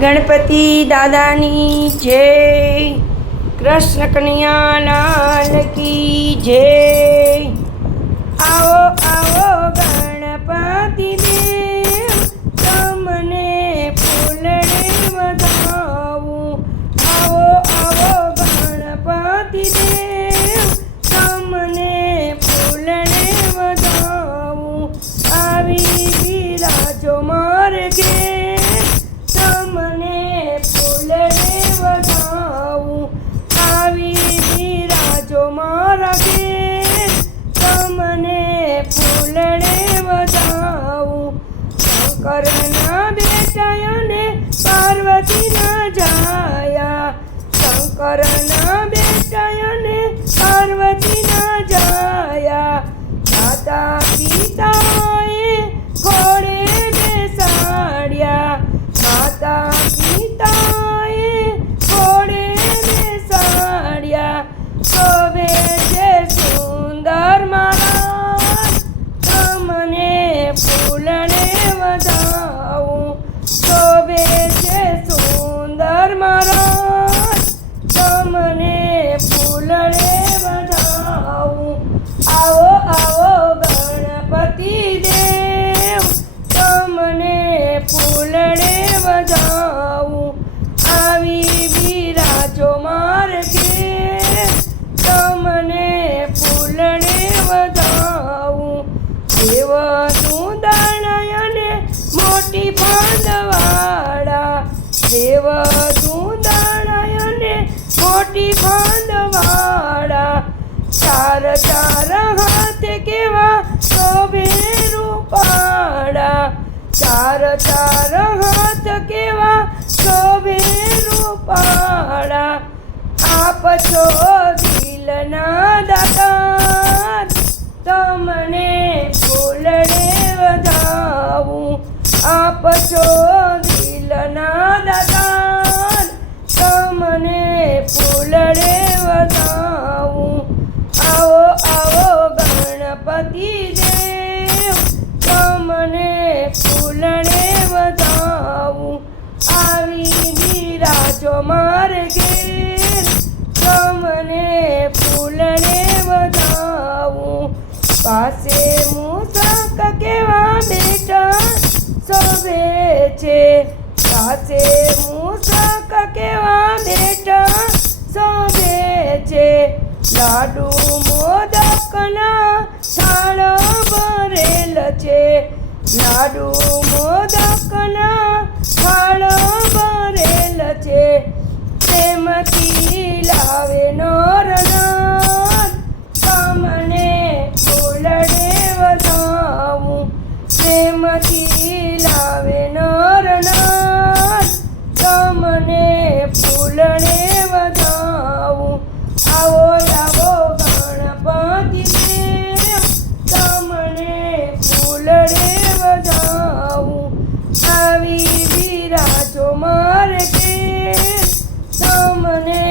ગણપતિ દાદાની જય. કૃષ્ણ કનૈયા લાલ કી જય. આવો આવો ગણપતિ બેટાયને પાર્વતીના જાયા. શંકરના પાર્વતી ના જાયા. માતા પિતાએ ફૂલને વજાવું આવી બિરાજો માર્ગે તમને ફૂલડે વધાવું. દેવ સુંદરનયને મોટી ફાંદવાળા દેવ સુંદરનયને મોટી ફાંદવાળા ચાર ચાર ચાર ચાર હાથ કેવા શોભે રૂપાળા આપ છો દિલના દાતા. તમને ફૂલડે વધાવું છે પાસે મૂસક કેવા બેટા શોભે છે. લાડુ મોદકના થાળ ભરેલ છે. લાડુ મોદકના થાળ ભરેલ છે. પ્રેમથી લાવે નોરનાર આવી બિરાજો કે તમને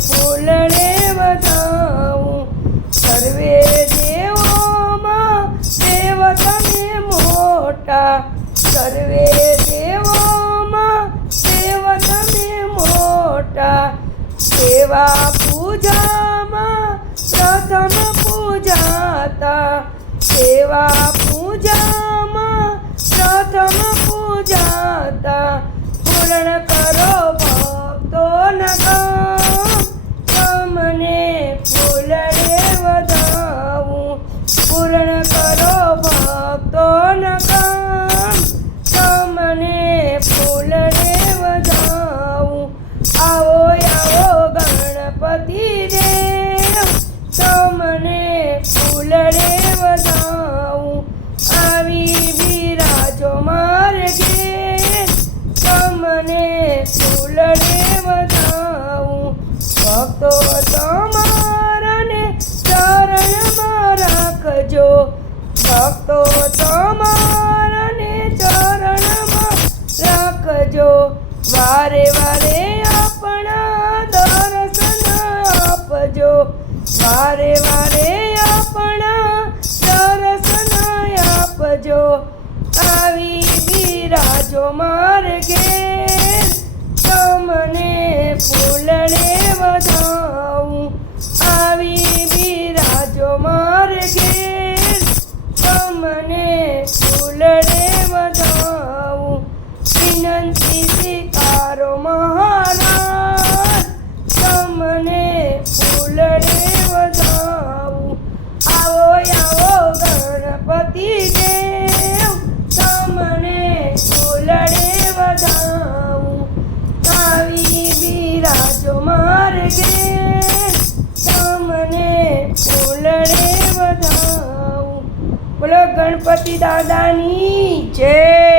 ફૂલડે બતાવું સર્વે દેવોમાં દેવ તમે મોટા. સર્વે દેવોમાં દેવ તમે મોટા. સેવા પૂજામાં પ્રથમ પૂજાતા. સેવા પૂજામાં પૂજાતા પૂર્ણ કરો ભક્તો કામ ફૂલ રે વધાવું. પૂર્ણ કરો ભક્તો કામ ફૂલ રે વધાવું. આવો આવો ગણપતિ દેવ સવારે આપણા દર્શન આપજો. વારે વારે આપણા દર્શન આપજો. આવી બિરાજો માર્ગે તમને ફૂલ ફૂલડી વધાવું આવો આવો ગણપતિ દેવ તમને ફૂલડી વધાવું આવી બિરાજો માર્ગે તમને ફૂલડી વધાવું બોલો ગણપતિ દાદાની જય.